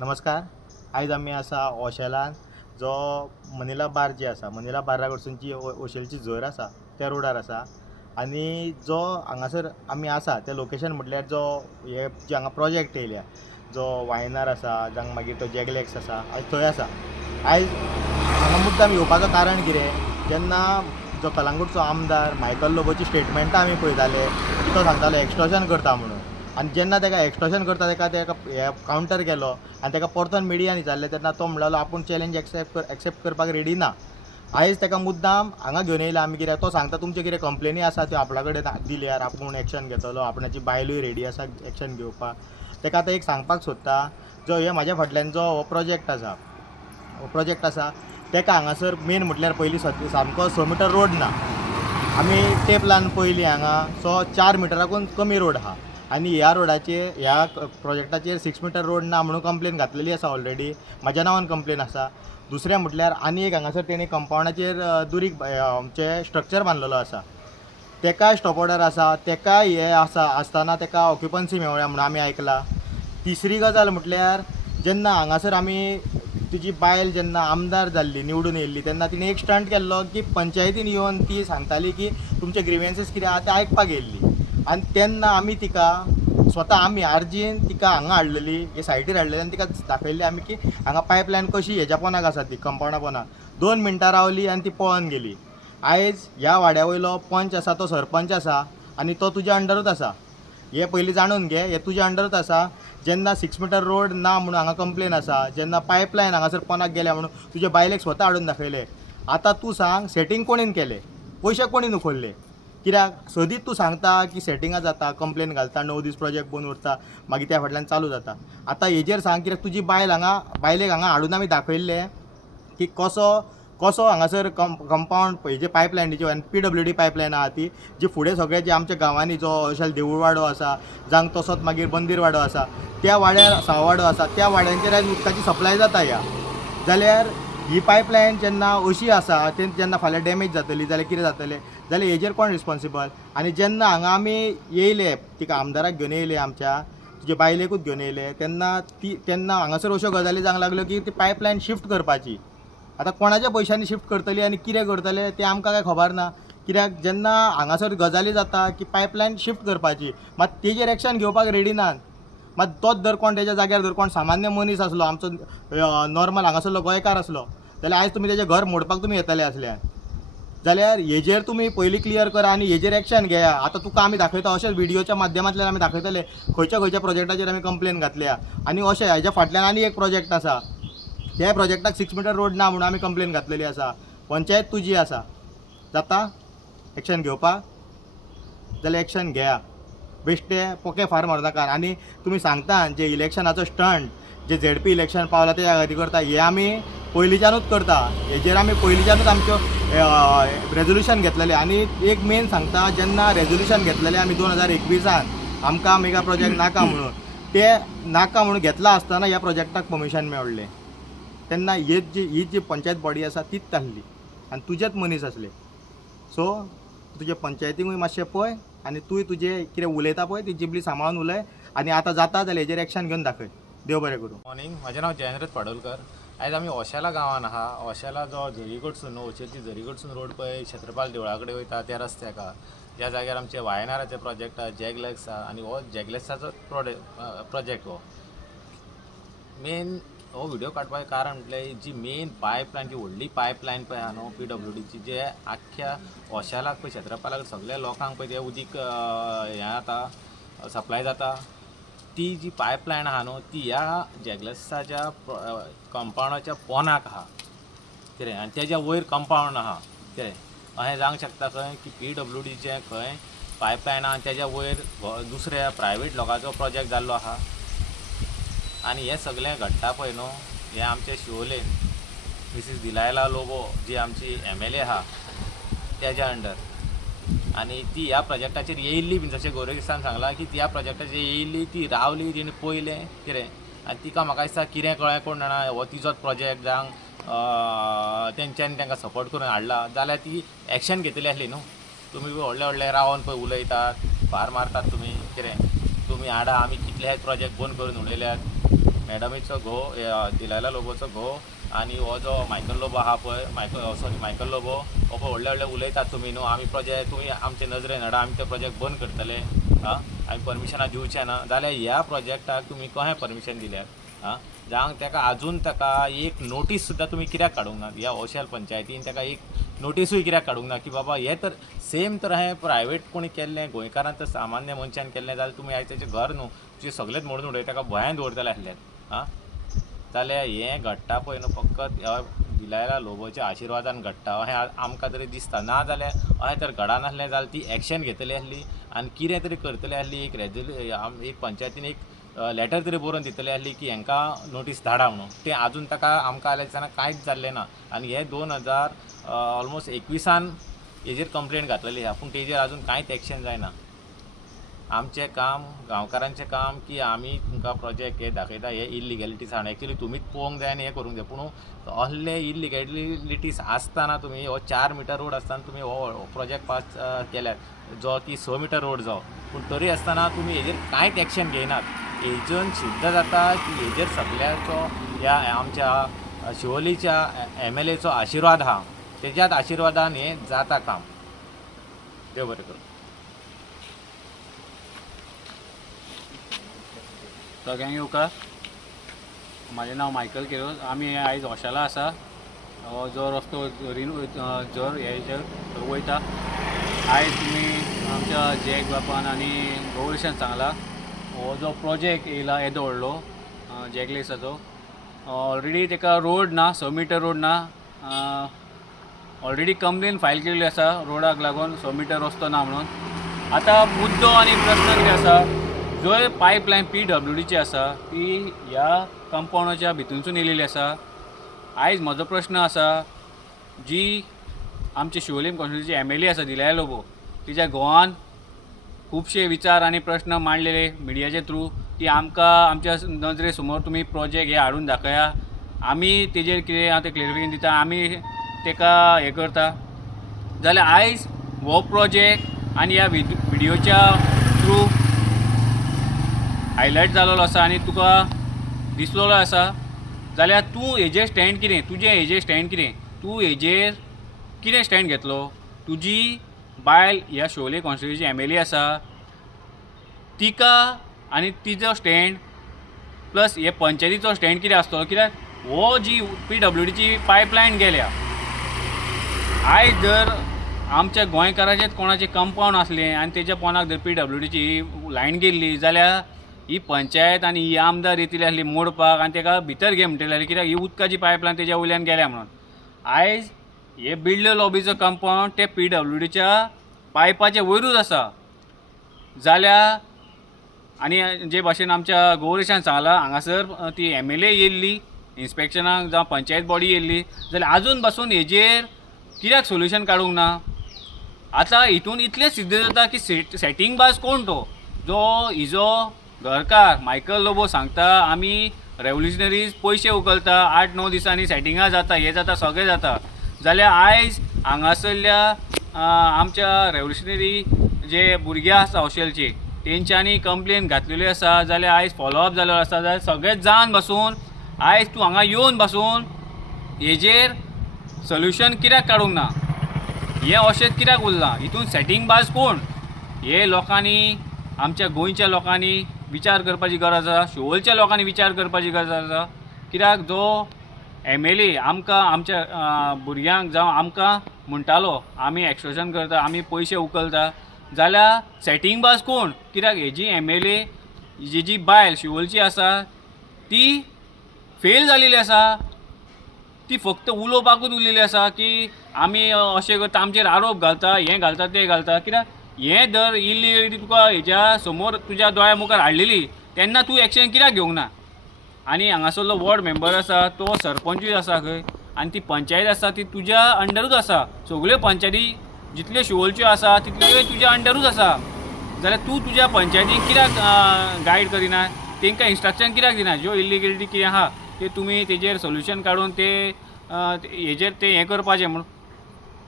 नमस्कार. आयज आमी आसा ओशेलान जो मनिला बार जी आसा, मनिला बारा कडसून जी ओशेलची झर आसा त्या रोडार आसा. आनी जो हांगासर आमी आसा त्या लोकेशन म्हटल्यार जो हे जे हांगा प्रोजेक्ट येयल्या जो वायनार आसा जावं मागीर तो जॅगलेक्स आसा आयज थंय आसा. आयज हांगा मुद्दाम येवपाचो कारण कितें, जेन्ना जो कलंगूटचो आमदार मायकल लोबोची स्टेटमेंटां आमी पळयताले की तो सांगतालो एक्सटॉर्शन करता म्हणून. आनी जेन्ना ताका एक्सटॉर्शन करता ताका हे कावंटर केलो आनी ताका परतून मिडियान विचारलें तेन्ना तो म्हणलो आपूण चॅलेंज एक्सेप्ट करपाक रेडी ना. आयज ताका मुद्दाम हांगा घेवन येयला आमी. कित्याक तो सांगता तुमचे कितें कंप्लेनी आसा त्यो आपणा कडेन दिल्यार आपूण एक्शन घेतलो, आपणाची बायलूय रेडी आसा एक्शन घेवपाक. ताका आतां एक सांगपाक सोदता, जो हे म्हाज्या फाटल्यान जो हो प्रोजेक्ट आसा ताका हांगासर मेन म्हटल्यार पयलीं सामको 6 मिटर रोड ना. आमी टेप लावन पयलीं हांगा 4 मिटराकून कमी रोड आहा. आनी ह्या रोडाचेर ह्या प्रोजेक्टाचेर 6 मिटर रोड ना म्हणून कंप्लेन घातलेली आसा ऑलरेडी. म्हाज्या नांवान कंप्लेन आसा. दुसरें म्हटल्यार आनी एक हांगासर तेणी कंपाउंडाचेर दुरीक आमचे स्ट्रक्चर बांदलेलो आसा, तेकाय स्टॉप ऑर्डर आसा. तेकाय हे आसतना तेका ऑक्युपन्सी मेवळ्या म्हणून आमी आयकलां. तिसरी गजाल म्हटल्यार जेन्ना हांगासर आमी तुजी बायल जेन्ना आमदार जाल्ली निवडून येयल्ली तेन्ना तिणें एक स्टंट केल्लो की पंचायतीन येवन ती सांगताली की तुमचे ग्रिवेन्सीस कितें आहा ते आयकपाक येयल्ली. आनी तेन्ना आमी तिका स्वता आमी आर्जीन तिका हांगा हाडलेली, हे सायटीर हाडलेली आनी तिका दाखयल्ली आमी की हांगा पायपलायन कशी हेज्या पोंदाक आसा ती कंपाउंडा पोंदाक. 2 मिनटां रावली आनी ती पळोवन गेली. आयज ह्या वाड्या वयलो पंच आसा तो सरपंच आसा आनी तो तुज्या अंडरूच आसा. हे पयलीं जाणून घे, हे तुज्या अंडरूच आसा. जेन्ना 6 मिटर रोड ना म्हणून हांगा कंप्लेन आसा, जेन्ना पायपलायन हांगासर पोंदाक गेल्या म्हणून तुजे बायलेक स्वता हाडून दाखयले. आतां तूं सांग सेटींग कोणीन केलें, पयशे कोणीन उखल्ले? कित्याक सदींच तूं सांगता की सेटिंगां जाता, कंप्लेन घालता, 9 दीस प्रोजेक्ट बंद उरता, मागीर त्या फाटल्यान चालू जाता. आतां हेजेर सांग, कित्याक तुजी बायलेक हांगा हाडून आमी दाखयल्लें की कसो हांगासर कंपाउंड हेजे पायपलायनीचे आनी PWD पायपलायन आहा ती जी फुडें सगळे जे आमच्या गांवांनी जो अशें देवूळ वाडो आसा जावं तसोच मागीर मंदीर वाडो आसा त्या वाड्यार साववाडो आसा त्या वाड्यांचेर आयज उदकाची सप्लाय जाता. ह्या जाल्यार ही पायपलायन जेन्ना अशी आसा ते जेन्ना फाल्यां डॅमेज जातली जाल्यार कितें जातलें, जाल्यार हेजेर कोण रिस्पॉन्सिबल? आनी जेन्ना हांगा आमी येयले तिका आमदाराक घेवन येयले, आमच्या तुजे बायलेकूच घेवन येयले, तेन्ना हांगासर अश्यो गजाली जावंक लागल्यो की ती पायपलायन शिफ्ट करपाची. आतां कोणाच्या पयशांनी शिफ्ट करतली आनी कितें करतले तें आमकां काय खबर ना. कित्याक जेन्ना हांगासर गजाली जाता की पायपलायन शिफ्ट करपाची, मात तेजेर एक्शन घेवपाक रेडी नात. मात तोच जर कोण तेज्या जाग्यार जर कोण सामान्य मनीस आसलो, आमचो नॉर्मल हांगासरलो गोंयकार आसलो, जाल्यार आयज तुमी तेजें घर मोडपाक तुमी येतले आसल्यार. जाल्यार हेजेर तुमी पयलीं क्लियर करा आनी हेजेर एक्शन घेया. आतां तुका आमी दाखयता अशें व्हिडियोच्या माध्यमांतल्यान आमी दाखयतले खंयच्या प्रोजेक्टाचेर आमी कंप्लेन घातल्या. आनी अशें हेज्या फाटल्यान आनी एक प्रोजेक्ट आसा, त्या प्रोजेक्टाक 6 मिटर रोड ना म्हणून आमी कंप्लेन घातलेली आसा. पंचायत तुजी आसा, जाता एक्शन घेवपाक जाल्यार एक्शन घेया. बेश्टे पोके फार मारनाका. आनी तुमी सांगता जे इलेक्शनाचो स्टंट जे ZP इलेक्शन पावला त्या खातीर करता, हे आमी पयलींच्यानूच करता. हेजेर आमी पयलींच्यानूच आमच्यो रेजोल्युशन घेतलेले. आनी एक मेन सांगता, जेन्ना रेजोल्युशन घेतलेले आमी 2021 आमकां मेगा प्रोजेक्ट नाका म्हणून, ते नाका म्हणून घेतला आसतना ह्या प्रोजेक्टाक परमिशन मेळ्ळें. तेन्ना ही जी पंचायत बॉडी आसा तीच आहली आनी तुजेच मनीस असले. सो तुजे पंचायतींकूय मातशें पळय आनी तूंय तुजें कितें उलयता पळय ती जिबली सांबाळून उलय. आनी आतां जाता जाल्यार हेजेर एक्शन घेवन दाखय. देव बरें करूं. मॉर्निंग, म्हजें नांव जयेंद्र पाडोलकर. आयज आमी ओशेला गांवांत आहा. ओशेला जो झरी कडसून ओशेलची झरी कडसून रोड पळय छत्रपाल देवळा कडेन वयता त्या रस्त्याक आहा. ज्या जाग्यार आमचे वायनाराचे प्रोजेक्ट आहा, जॅगलेक्स आहा. आनी हो जॅगलेक्साचो प्रोजेक्ट हो मेन हो व्हिडिओ काडपाचें कारण म्हटल्यार जी मेन पायपलायन, जी व्हडली पायपलायन पळय आहा न्हू PWDची, जे आख्ख्या ओशेलाक पळय छत्रपाला सगळ्या लोकांक पळय तें उदीक हें जाता सप्लाय जाता, ती जी पायपलायन आहा न्हू ती ह्या जॅगलेक्साच्या कंपाउंडाच्या पोंदाक आहा कितें, आनी तेज्या वयर कंपाउंड आहा कितें. अशें जावंक शकता खंय की PWDचें खंय पायपलायन आहा आनी तेज्या वयर दुसऱ्या प्रायवेट लोकांचो प्रोजेक्ट जाल्लो आहा. आनी हें सगळें घडटा पळय न्हू, हें आमचे शिवोले मिसीस दिलायला लोबो जी आमची MLA आहा तेज्या अंडर. आनी ती ह्या प्रोजेक्टाचेर येयल्ली बीन, जशें गौरकिसान सांगलां की ती ह्या प्रोजेक्टाचेर येयल्ली, ती रावली, तिणें पळयलें कितें. आनी तिका म्हाका दिसता कितें कळ्ळें कोण जाणा, हो तिचोच प्रोजेक्ट जावं तेंच्यांनी तांकां सपोर्ट करून हाडला जाल्यार ती एक्शन घेतली आसली न्हू. तुमी व्हडले रावन पळय उलयतात, भार मारतात तुमी कितें, तुमी हाडा, आमी कितलेशेच प्रोजेक्ट बंद करून उडयल्यात. मॅडमीचो घो दिलायला लोबोचो घो आनी हो जो मायकल लोबो आहा पळय मायकल लोबो हो पळय व्हडले व्हडले उलयतात तुमी न्हू आमी प्रोजेक्ट तुमी आमचे नजरेन हाडा आमी ते प्रोजेक्ट बंद करतले आमी परमिशनां दिवचे ना जाल्यार ह्या प्रोजेक्टाक तुमी कशें परमिशन दिल्यात जावं ताका आजून ताका एक नोटीस सुद्दां तुमी कित्याक काडूंक ना ह्या ओशेल पंचायतीन ताका एक नोटीसूय कित्याक काडूंक ना की बाबा हे तर सेम तर हें प्रायवेट कोणी केल्लें गोंयकारान तर सामान्य मनशान केल्लें जाल्यार तुमी आयज तेचें घर न्हू तुजें सगळेंच मोडून उडय ताका भंयान दवरतले आसल्यात जाल्यार हें घडटा पळय न्हू फकत दिलायला लोबोच्या आशिर्वादान घडटा अशें आमकां तरी दिसता ना जाल्यार अशें तर घडनासलें जाल्यार ती एक्शन घेतली आसली आनी कितें तरी करतली आसली एक पंचायतीन एक लेटर तरी बरोवन दितली आसली की हांकां नोटीस धाडा म्हणून तें आजून ताका आमकां आयल्या दिसाना कांयच जाल्लें ना आनी हे 2000 ऑलमोस्ट 21 हेजेर कंप्लेंट घातलेली आहा पूण तेजेर आजून कांयच एक्शन जायना आमचें काम गांवकारांचें काम की आमी तुमकां प्रोजेक्ट हे दाखयता हे इलिगॅलिटीज आहा एक्चुली तुमीच पळोवंक जाय आनी हें करूंक जाय पूण असले इलिगॅलिटीज आसतना तुमी हो 4 मिटर रोड आसतना तुमी हो प्रोजेक्ट पास केल्यात जो की 6 मिटर रोड जो पूण तरी आसतना तुमी हेजेर कांयच एक्शन घेयनात हेजून सिद्ध जाता की हेजेर सगळ्याचो ह्या आमच्या शिवोलीच्या MLAचो आशिर्वाद आहा तेज्याच आशिर्वादान हें जाता काम देव बरें करूं सगळ्यांक येवकार म्हाजें नांव मायकल केरो आमी आयज ओशेला आसा हो जो रस्तो जर हेचेर वयता आयज तुमी आमच्या जॅक बापान आनी गौरीशान सांगला हो जो प्रोजेक्ट येयला येदो व्हडलो जॅकलेसाचो ऑलरेडी ताका रोड ना 6 मिटर रोड ना ऑलरेडी कंप्लेन फायल केल्ली आसा रोडाक लागून 6 मिटर रस्तो ना म्हणून आतां मुद्दो आनी प्रश्न कितें आसा जो पायपलायन PWDची आसा ती ह्या कंपाउंडाच्या भितरसून येयलेली आसा आयज म्हजो प्रश्न आसा जी आमचे शिवोलीम कॉन्स्टिट्युन्सीचे MLA आसा दिलायला लोबो तिच्या गोवान खुबशे विचार आनी प्रश्न मांडलेले मिडियाचे थ्रू की आमकां आमच्या नजरे समोर तुमी प्रोजेक्ट हे हाडून दाखया आमी तेजेर कितें हांव तें क्लियरिफिकेशन दिता आमी तेका हें करता जाल्यार आयज हो प्रोजेक्ट आनी ह्या व्हिडियोच्या थ्रू हायलायट जाल्लो आसा आनी तुका दिसलेलो आसा जाल्यार तूं हेजेर स्टँड कितें तुजें हेजेर स्टँड कितें तूं हेजेर कितें स्टँड घेतलो तुजी बायल ह्या शिवोले कॉन्स्टिट्युन्सीची MLA आसा तिका आनी तिजो स्टँड प्लस हे पंचायतीचो स्टँड कितें आसतलो कित्याक हो जी PWDची पायपलायन गेल्या आयज जर आमच्या गोंयकाराचेच कोणाचें कंपाउंड आसलें आनी तेच्या पोंदाक जर PWDची लायन गेल्ली जाल्यार ही पंचायत आनी ही आमदार येतली आसली मोडपाक आनी ताका भितर घे म्हणटली आसली कित्याक ही उदकाची पायपलायन तेज्या वयल्यान गेल्या म्हणून आयज हे बिल्डर लॉबीचो कंपाउंड ते PWDच्या पायपाच्या वयरूच आसा जाल्यार आनी जे भाशेन आमच्या गौरीशान सांगला हांगासर ती MLA येयल्ली इन्स्पेक्शनाक जावं पंचायत बॉडी येयल्ली जाल्यार आजून पासून हेजेर कित्याक सोल्युशन काडूंक ना आतां हितून इतलें सिद्ध जाता की सेटींग बाज कोण तो जो हिजो घरकार मायकल लोबो सांगता आमी रेव्होल्युशनरीज पयशे उखलता 8-9 दिसांनी सेटिंगां जाता हें जाता सगळें जाता जाल्यार आयज हांगासरल्या आमच्या रेव्होल्युशनरी जे भुरगे आसा ओशेलचे तेंच्यांनी कंप्लेन घातलेली आसा जाल्यार आयज फॉलोअप जाल्लो आसा जाल्यार सगळें जावन बसून आयज तूं हांगा येवन बसून हेजेर सोल्युशन कित्याक काडूंक ना हें अशेंच कित्याक उरलां हितून सेटींग बाज कोण हे लोकांनी आमच्या गोंयच्या लोकांनी विचार करपाची गरज आसा शिवोलच्या लोकांनी विचार करपाची गरज आसा कित्याक जो MLA आमकां आमच्या भुरग्यांक जावं आमकां म्हणटालो आमी एक्सटॉर्शन करता आमी पयशे उखलता जाल्यार सेटींग बाज कोण कित्याक हेजी MLA जी बायल शिवोलची आसा ती फेल जालेली आसा ती फक्त उलोवपाकूच उरलेली आसा की आमी अशें करता आमचेर आरोप घालता हें घालता तें घालता कित्याक हें जर इलिगलिटी तुका हेच्या समोर तुज्या दोळ्या मुखार हाडलेली तेन्ना तूं एक्शन कित्याक घेवंक ना आनी हांगासरलो वॉर्ड मेंबर आसा तो सरपंचूय आसा खंय आनी ती पंचायत आसा ती तुज्या अंडरूच आसा सगळ्यो पंचायती जितल्यो शिवोलच्यो आसा तितल्यो तुज्या अंडरूच आसा जाल्यार तूं तुज्या पंचायतीक कित्याक गायड करिना तांकां इन्स्ट्रक्शन कित्याक दिना ज्यो इलिगलिटी कितें आहा ते तुमी तेजेर सोल्युशन काडून ते हेजेर ते हें करपाचें म्हूण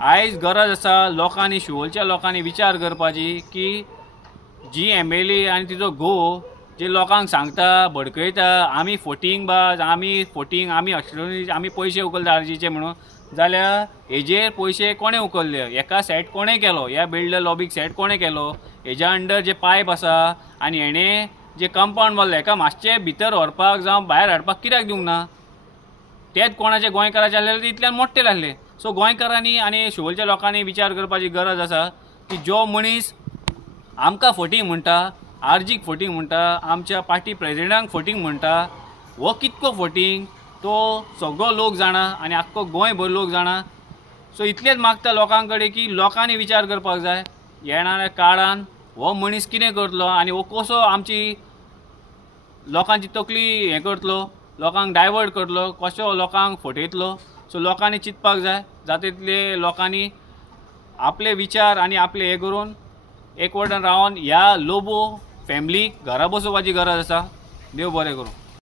आयज गरज आसा लोकांनी शिवोलच्या लोकांनी विचार करपाची की जी MLA आनी तिजो घो जे लोकांक सांगता भडकयता आमी फोटींग बाज आमी अश्टोनीश आमी पयशे उखलता आरजीचे म्हणून, जाल्यार हेजेर पयशे कोणें उखल्ले, एका सेट कोणें केलो, ह्या बिल्डर लॉबीक सेट कोणें केलो, हेज्या अंडर जे पायप आसा आनी हेणें जे कंपाऊंड बांदलें हेका मातशें भितर व्हरपाक जावं भायर हाडपाक कित्याक दिवंक ना? तेच कोणाचे गोंयकाराचे आसलेले इतल्यान मोठे जाल्ले. सो गोंयकारांनी आनी शिवोलच्या लोकांनी विचार करपाची गरज आसा की जो मनीस आमकां फोटींग म्हणटा, आरजीक फोटींग म्हणटा, आमच्या पार्टी प्रेजिडेंटाक फोटींग म्हणटा, हो कितको फोटींग तो सगळो लोक जाणा आनी आख्खो गोंयभर लोक जाणा. सो इतलेंच मागता लोकां कडेन की लोकांनी विचार करपाक जाय येणाऱ्या काळान हो मनीस कितें करतलो आनी हो कसो आमची लोकांची तकली हें करतलो, लोकांक डायवर्ट करतलो, कसो लोकांक फटयतलो. सो लोकांनी चिंतपाक जाय, जाता तितले लोकांनी आपले विचार आनी आपले हें करून एक वटान रावन ह्या लोबो फॅमिलीक घरा बसोवपाची गरज आसा. देव बरें करूं.